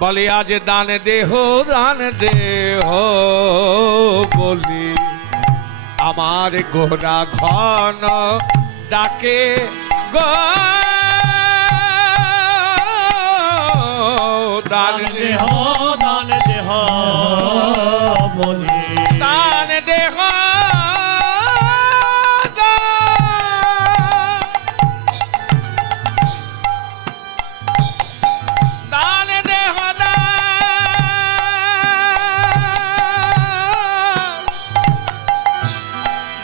বলে আজ দান দেহ বলি আমার গোরা ঘন ডাকে গো দান দেহ বলি দান দেহ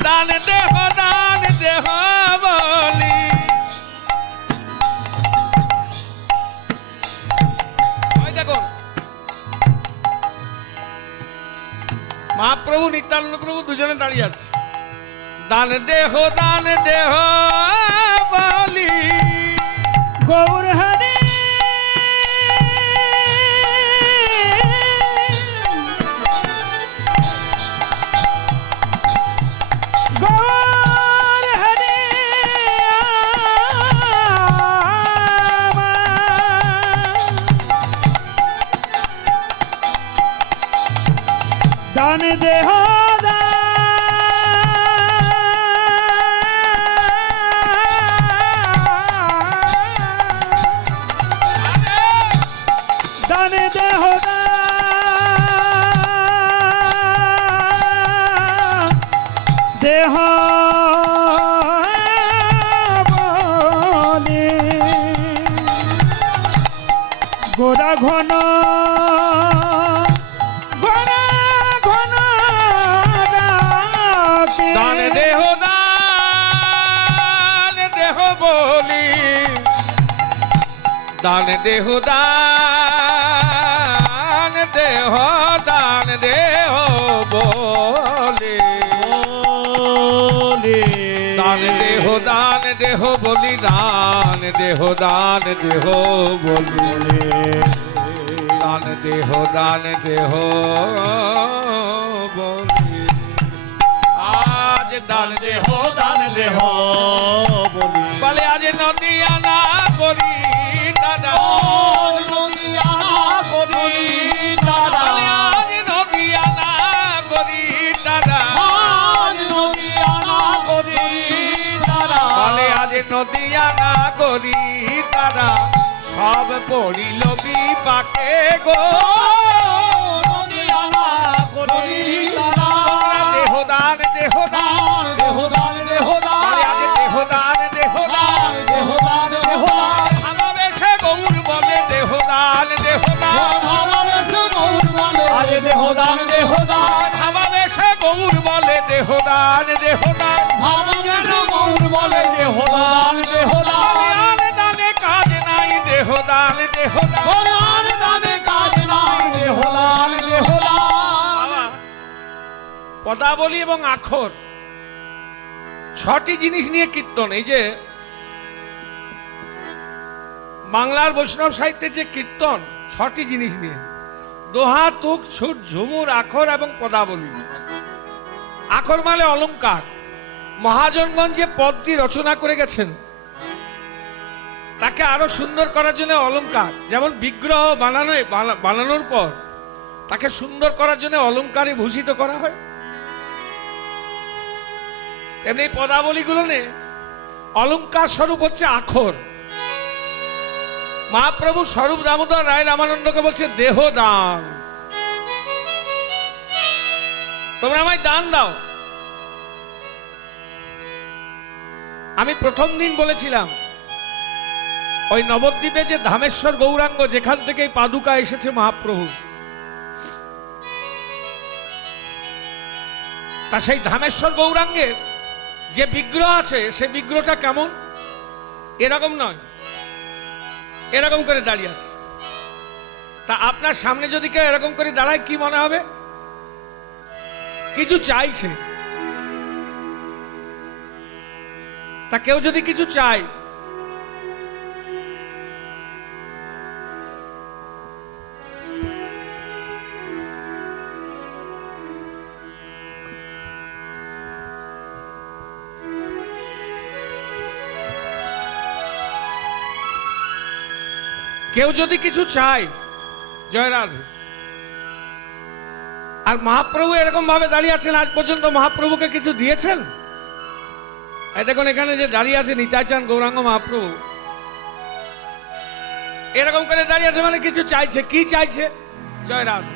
দান দেহ দান দেহ বলি দেখুন মহাপ্রভু নিত্যানন্দ প্রভু দুজনে দাঁড়িয়ে আছে। দান দেহ বলি গৌর হরি গৌর হরি দান দেহ দান দেহ দেহ বলে গোরা ঘন দান দেহ বলি দান দেহ বলি দান দেহ বলি দান দেহ বলি দান দেহ বলি আজ দান দেহ বলি বলে আজ নদিয়া না করি দাদা বলে আজ নদিয়া না করি দাদা বলে আজ নদিয়া না করি দাদা সব পড়িল বিপাকে গো দেহদান বলে আজ দেহদান ভালোবেসে গৌর বলে দেহদান ভালোবেসে গৌর বলে দেহদান দানে কাজ নাই দেহদান পদাবলী এবং আখর ছটি জিনিস নিয়ে কীর্তন। এই যে বাংলার বৈষ্ণব সাহিত্যের যে কীর্তন ছটি জিনিস নিয়ে দোহা, তুক, ছুট, ঝুমুর, আখর এবং পদাবলী। আখর মানে অলংকার। মহাজনগণ যে পদটি রচনা করে গেছেন তাকে আরো সুন্দর করার জন্য অলংকার, যেমন বিগ্রহ বানানোর পর তাকে সুন্দর করার জন্য অলংকারে ভূষিত করা হয়, তেমনি পদাবলীগুলো নে অলংকার স্বরূপ হচ্ছে আখর। মহাপ্রভু স্বরূপ দামোদর রায় রামানন্দকে বলছে দেহ দান, তোমরা আমায় দান দাও। আমি প্রথম দিন বলেছিলাম ওই নবদ্বীপে যে ধামেশ্বর গৌরাঙ্গ, যেখান থেকে এই পাদুকা এসেছে মহাপ্রভু, তা সেই ধামেশ্বর গৌরাঙ্গের যে বিগ্রহ আছে সে বিগ্রহটা কেমন? এরকম নয়, এরকম করে দাঁড়িয়ে আছে। তা আপনার সামনে যদি কেউ এরকম করে দাঁড়ায় কি মনে হবে? কিছু চাইছে। তা কেউ যদি কিছু চায়, কেউ যদি কিছু চায় জয় রাধে। আর মহাপ্রভু এরকম ভাবে দাঁড়িয়ে আছেন, আজ পর্যন্ত মহাপ্রভুকে কিছু দিয়েছেন? এই দেখুন এখানে যে দাঁড়িয়ে আছে নিতাই চাঁদ গৌরাঙ্গ মহাপ্রভু, এরকম করে দাঁড়িয়ে আছে মানে কিছু চাইছে। কি চাইছে? জয় রাধে।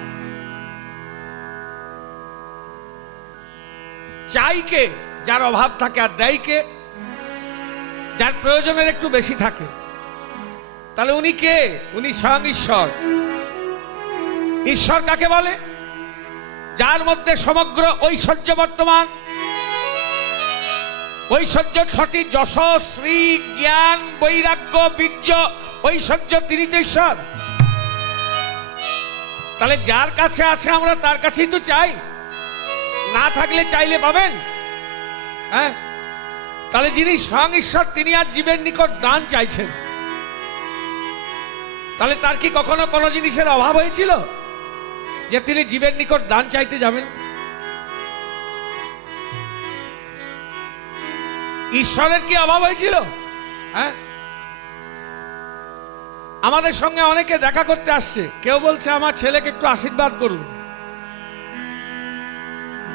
চাই কে? যার অভাব থাকে। আর দেয় কে? যার প্রয়োজনের একটু বেশি থাকে। তাহলে উনি কে? উনি স্বয়ং ঈশ্বর। ঈশ্বর কাকে বলে? যার মধ্যে সমগ্র ঐশ্বর্য বর্তমান। ঐশ্বর্য ছটি: যশ, শ্রী, জ্ঞান, বৈরাগ্য, বীর্য, ঐশ্বর্য, তিনি তো ঈশ্বর। তাহলে যার কাছে আছে আমরা তার কাছেই তো চাই। না থাকলে চাইলে পাবেন? হ্যাঁ, তাহলে যিনি স্বয়ং ঈশ্বর তিনি আজ জীবের নিকট দান চাইছেন। তাহলে তার কি কখনো কোনো জিনিসের অভাব হয়েছিল যে তিনি জীবের নিকট দান চাইতে যাবেন? ঈশ্বরের কি অভাব হয়েছিল? হ্যাঁ, আমাদের সঙ্গে অনেকে দেখা করতে আসছে। কেউ বলছে আমার ছেলেকে একটু আশীর্বাদ করুন,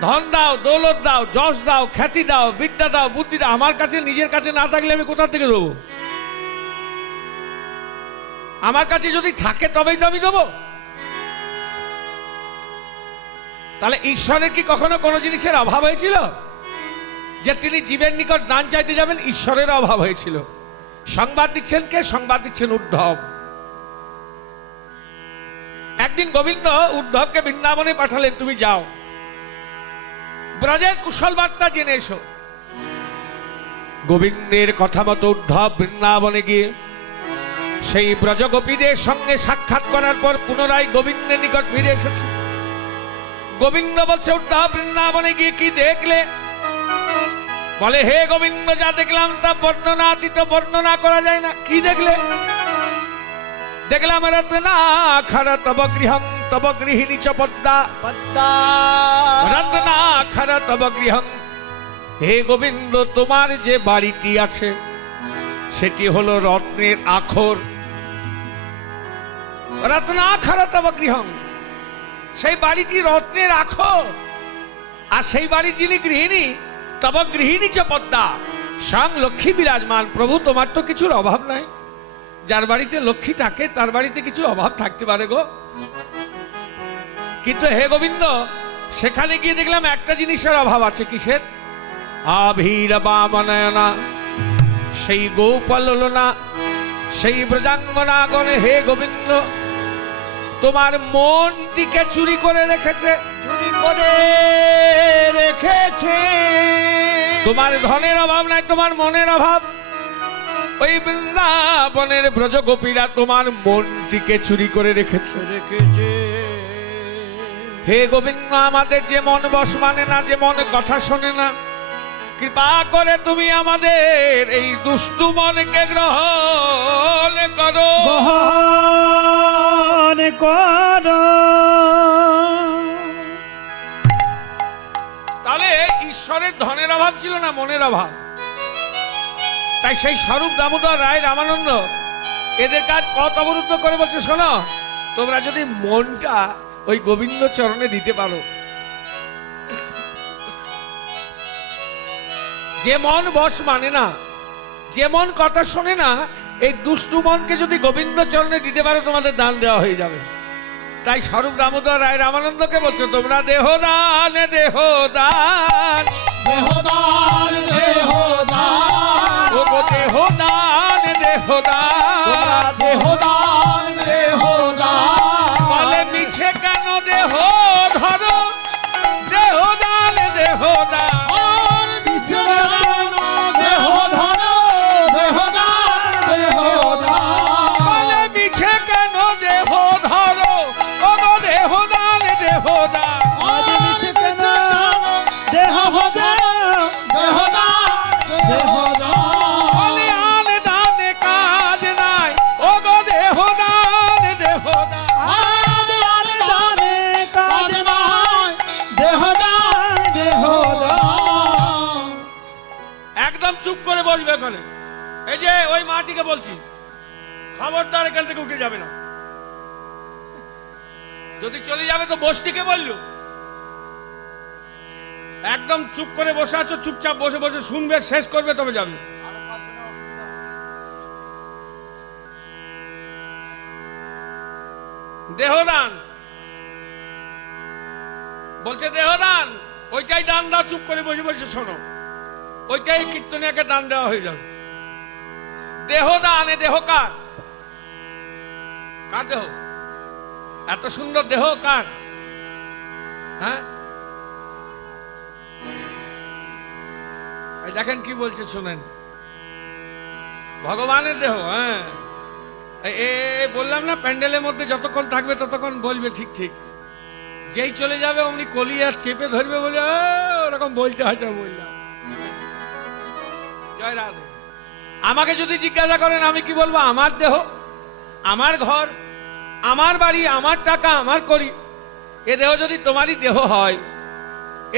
ধন দাও, দৌলত দাও, যশ দাও, খ্যাতি দাও, বিদ্যা দাও, বুদ্ধি দাও। আমার কাছে, নিজের কাছে না থাকলে আমি কোথা থেকে দেবো? আমার কাছে যদি থাকে তবেই তো আমি দেবো। তাহলে ঈশ্বরের কি কখনো কোনো জিনিসের অভাব হয়েছিল যে তিনি জীবের নিকট দান চাইতে যাবেন? ঈশ্বরের অভাব হয়েছিল। সংবাদ দিচ্ছেন কে? সংবাদ দিচ্ছেন উদ্ধব। একদিন গোবিন্দ উদ্ধবকে বৃন্দাবনে পাঠালেন, তুমি যাও ব্রজের কুশল বার্তা জেনে এসো। গোবিন্দের কথা মতো উদ্ধব বৃন্দাবনে গিয়ে সেই ব্রজগোপীদের সঙ্গে সাক্ষাৎ করার পর পুনরায় গোবিন্দের নিকট ফিরে এসেছে। গোবিন্দ বলছে, উদ্ধব বৃন্দাবনে গিয়ে কি দেখলে? বলে, হে গোবিন্দ, যা দেখলাম তা বর্ণনাতীত, বর্ণনা করা যায় না। কি দেখলে? দেখলাম রত্নাক্ষর তব গৃহং তব গৃহিণী চ পদ্মা রত্নাক্ষর তব গৃহং। হে গোবিন্দ, তোমার যে বাড়িটি আছে সেটি হলো রত্নের আখর। রত্নাক্ষর তব গৃহং, সেই বাড়িটি রত্নের আখর। আর সেই বাড়ি যিনি গৃহিণী, তব গৃহিণী চ পদ্মা, স্বয়ং লক্ষ্মী বিরাজমান। প্রভু, তোমার তো কিছুর অভাব নাই। যার বাড়িতে লক্ষ্মী থাকে তার বাড়িতে কিছু অভাব থাকতে পারে গো। কিন্তু হে গোবিন্দ, সেখানে গিয়ে দেখলাম একটা জিনিসের অভাব আছে। কিসের? আভীর বামনয়না, সেই গোপালনা, সেই ব্রজাঙ্গনাগণ হে গোবিন্দ তোমার মনটিকে চুরি করে রেখেছে। চুরি করে রেখেছে। তোমার ধনের অভাব নাই, তোমার মনের অভাব। ওই বৃন্দাবনের ব্রজগোপীরা তোমার মনটিকে চুরি করে রেখেছে। হে গোবিন্দ, আমাদের যে মন বশ মানে না, যে মনে কথা শোনে না, কৃপা করে তুমি আমাদের এই দুষ্টু মনকে গ্রহণ করো। গ্রহণ করো। তাহলে ঈশ্বরের ধনের অভাব ছিল না, মনের অভাব। তাই সেই স্বরূপ দামোদর রায়, রামানন্দ এদের কাজ পথ অবরুদ্ধ করে বলছে, শোনো, তোমরা যদি মনটা ওই গোবিন্দ চরণে দিতে পারো, যে মন বশ মানে না, যে মন কথা শোনে না, এই দুষ্টু মনকে যদি গোবিন্দ চরণে দিতে পারো, তোমাদের দান দেওয়া হয়ে যাবে। তাই স্বরূপ দামোদর রায় রামানন্দকে বলছো, তোমরা দেহদান, দেহদান, দেহদান, দেহদান, ও গো দেহদান, দেহদান, দেহদান, দেহদান। বলে মিছে কেন দেহ ধরো, দেহদান, দেহদান। আর বিছানানো দেহদান, দেহদান, দেহদান। বলে মিছে কেন দেহ ধরো, ও গো দেহদান, দেহদান। আর বিছানানো দেহদান, দেহদান, দেহদান। বলে আন দানে কাজ নাই, ও গো দেহদান, দেহদান। আর দানে কাজ নাই, দেহদান, দেহদান। একদম চুপ করে বসবে এখানে। এই যে ওই মাটিকে বলছি, খবরদার এখান থেকে উঠে যাবে না। যদি চলে যাবে তো বসটিকে বললো, একদম চুপ করে বসে আছো, চুপচাপ বসে বসে শুনবে, শেষ করবে তবে যাবে। দেহদান বলছে, দেহদান ওইটাই দান দাও, চুপ করে বসে বসে শোনো, ওইটাই কীর্তনিয়াকে দান দেওয়া হয়ে যাবে। দেহদান, এ দেহ কার? কার দেহ? এত সুন্দর দেহ কার? হ্যাঁ, এই দেখেন কি বলছে শুনেন, ভগবানের দেহ। হ্যাঁ, বললাম না, প্যান্ডেলের মধ্যে যতক্ষণ থাকবে ততক্ষণ বলবে ঠিক ঠিক, যেই চলে যাবে অমনি কলিয়া চেপে ধরবে, বলে ওরকম বলতে হয়তো বললাম। জয় রাধে। আমাকে যদি জিজ্ঞাসা করেন আমি কি বলবো? আমার দেহ, আমার ঘর, আমার বাড়ি, আমার টাকা, আমার করি। এ দেহ যদি তোমারই দেহ হয়,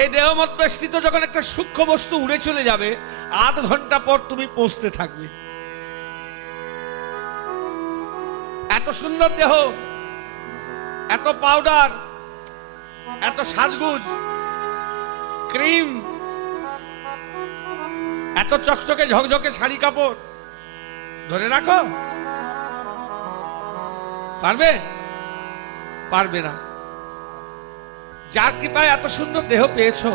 এই দেহ মধ্যস্থিত যখন একটা সূক্ষ্ম বস্তু উড়ে চলে যাবে, আধ ঘন্টা পর তুমি পৌঁছতে থাকবে। এত সুন্দর দেহ, এত পাউডার, এত সাজগুজ, ক্রিম, এত চকচকে ঝকঝকে শাড়ি কাপড় ধরে রাখো? পারবে? পারবে না। যার কৃপায় এত সুন্দর দেহ পেয়েছো,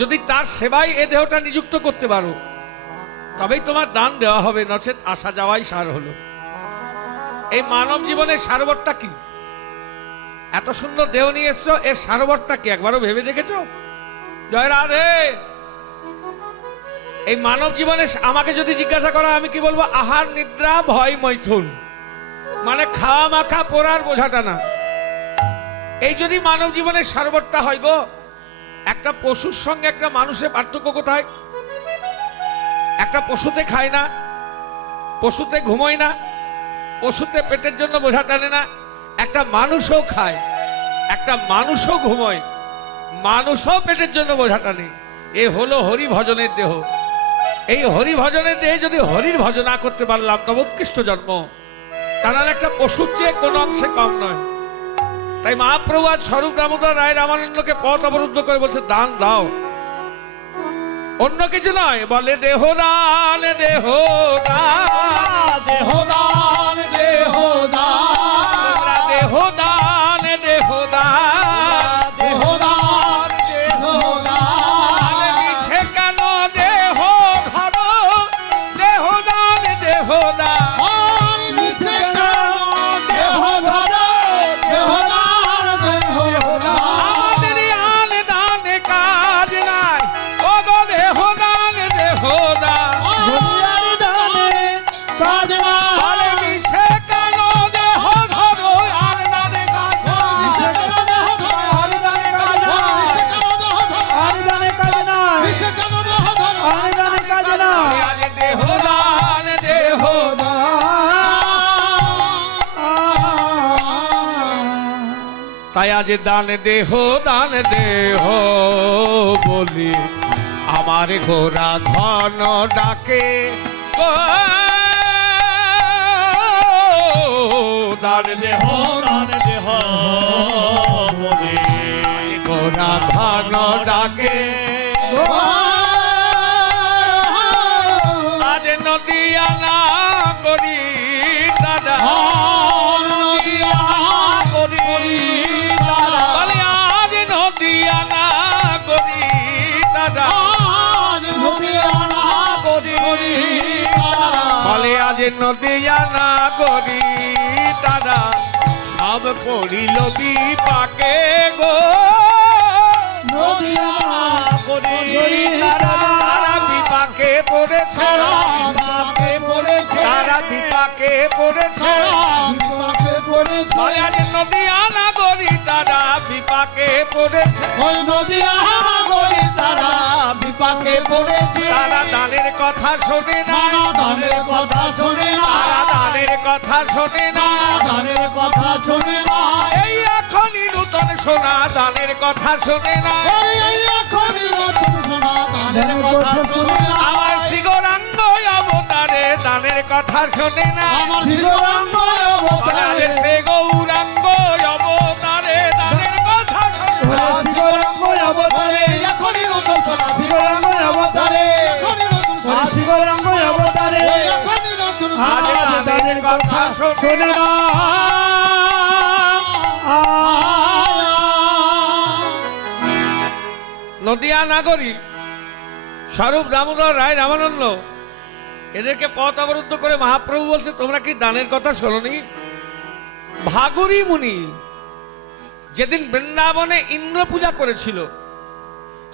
যদি তার সেবায় এ দেহটা নিযুক্ত করতে পারো, তবেই তোমার দান দেওয়া হবে, নচেত আসা যাওয়াই সার হলো। এই মানব জীবনের সারবরটা কি? এত সুন্দর দেহ নিয়ে এসছো, এর সারবরটা কি একবারও ভেবে দেখেছো? জয় রাধে। এই মানব জীবনে আমাকে যদি জিজ্ঞাসা করা, আমি কি বলবো? আহার, নিদ্রা, ভয়, মৈথুন, মানে খাওয়া মাখা পরার বোঝাটা না। এই যদি মানব জীবনের সারবরটা হয় গো, একটা পশুর সঙ্গে একটা মানুষের পার্থক্য কোথায়? একটা পশুতে খায় না, পশুতে ঘুমোয় না, পশুতে পেটের জন্য বোঝা টানে না। একটা মানুষও খায়, একটা মানুষও ঘুমোয়, মানুষও পেটের জন্য বোঝা টানে। এ হলো হরি ভজনের দেহ। এই হরি ভজনের দেহে যদি হরির ভজন না করতে পারলাম, তবে উৎকৃষ্ট জন্ম। তার একটা পশুর চেয়ে কোনো অংশে কম নয়। তাই মহাপ্রভু আজ স্বরূপ দামোদর রায় রামানন্দকে পথ অবরুদ্ধ করে বলছে, দান দাও, অন্য কিছু নয়। বলে দেহদান, দেহদান, দেহদান, দেহদান, দেহদান, দেহদান, দেহদান, দেহদান, মিছে কেন দেহ ধরো, দেহদান, দেহদান, মিছে কেন দেহ ধরো, দেহদান, দেহদান, আমাদের আন দানে কাজ নাই, ও গো দেহদান, দেহদান, দুনিয়ার দানে কাজ না, বলে মিছে কেন দেহ ধরো, আন দানে কাজ নাই। মিছে কেন দেহ ধরো, হরিদানে কাজ নাই, আর দানে কাজ না, মিছে কেন দেহ ধরো, আর দানে কাজ না। আজ দেহদান, তাই আজ দান দেহ, দান দেহ বলি আমার ঘোড়া ধন ডাকে গো, দান দেহ, দান দেহ বলে ঘোড়া ধন ডাকে। আজ নদিয়া না করি দাদা, বলে আজ নদিয়া না করি দাদা, বলে আজ নদিয়া না করি দাদা, সব করিল বিপাকে গো, তারা বিপাকে পড়েছে, তারা বিপাকে পড়েছে, বলে আজ নদিয়া না করি দাদা, বিপাকে পড়েছে। বিপাকে পড়েছে, তারা দানের কথা শোনে না, দানের কথা শোনে না, তারা দানের কথা শোনে না, দানের কথা শোনে না, এই এখনই নূতন সোনা দানের কথা শোনে না। এখনই নতুন সোনা দানের কথা শোনে না, আমার শিগরাঙ্গ অবতার অবতারে দানের কথা শোনে না আমার শিবরাঙ্গ অবতারে সে গৌরাঙ্গ অবতারে দানের কথা শোনে না। শিবরাঙ্গ অবতারে এখনই নতুন সোনা শিবরাঙ্গ অবতারে এখনই নতুন সোনা শিবরাঙ্গ অবতারে এখনই নতুন আজ দানের কথা শোনে না নদিয়া নাগরী স্বরূপ দামোদর রায় রামানন্দ এদেরকে পথ অবরুদ্ধ করে মহাপ্রভু বলছে তোমরা কি দানের কথা শোনোনি? ভাগুরী মুনি যেদিন বৃন্দাবনে ইন্দ্র পূজা করেছিল,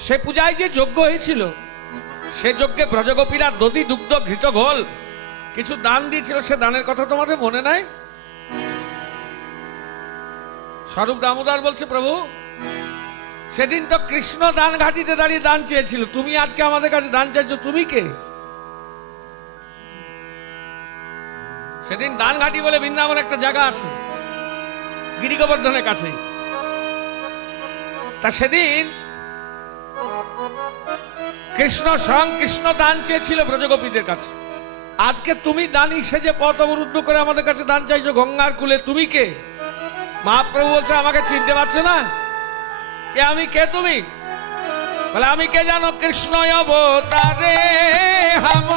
সে পূজায় যে যজ্ঞ হয়েছিল, সে যজ্ঞে ব্রজগোপীরা দধি দুগ্ধ ঘৃত ঘোল কিছু দান দিয়েছিল, সে দানের কথা তোমাদের মনে নাই? স্বরূপ দামোদর বলছে প্রভু সেদিন তো কৃষ্ণ দান ঘাটিতে দাঁড়িয়ে দান চেয়েছিল, তুমি আজকে আমাদের কাছে দান চাইছো, তুমি কে? সেদিন দান ঘাটি বলে বৃন্দাবন একটা জায়গা আছে গিরি গোবর্ধনের কাছে, তা সেদিন কৃষ্ণ স্বয়ং কৃষ্ণ দান চেয়েছিল ব্রজগোপীদের কাছে, আজকে তুমি দানি সেজে পথ অবরুদ্ধ করে আমাদের কাছে দান চাইছো গঙ্গার কূলে, তুমি কে? মহাপ্রভু বলছে আমাকে চিনতে পারছো না? কে আমি, কে তুমি? বলে আমি কে জানো? কৃষ্ণ অবতারে হাম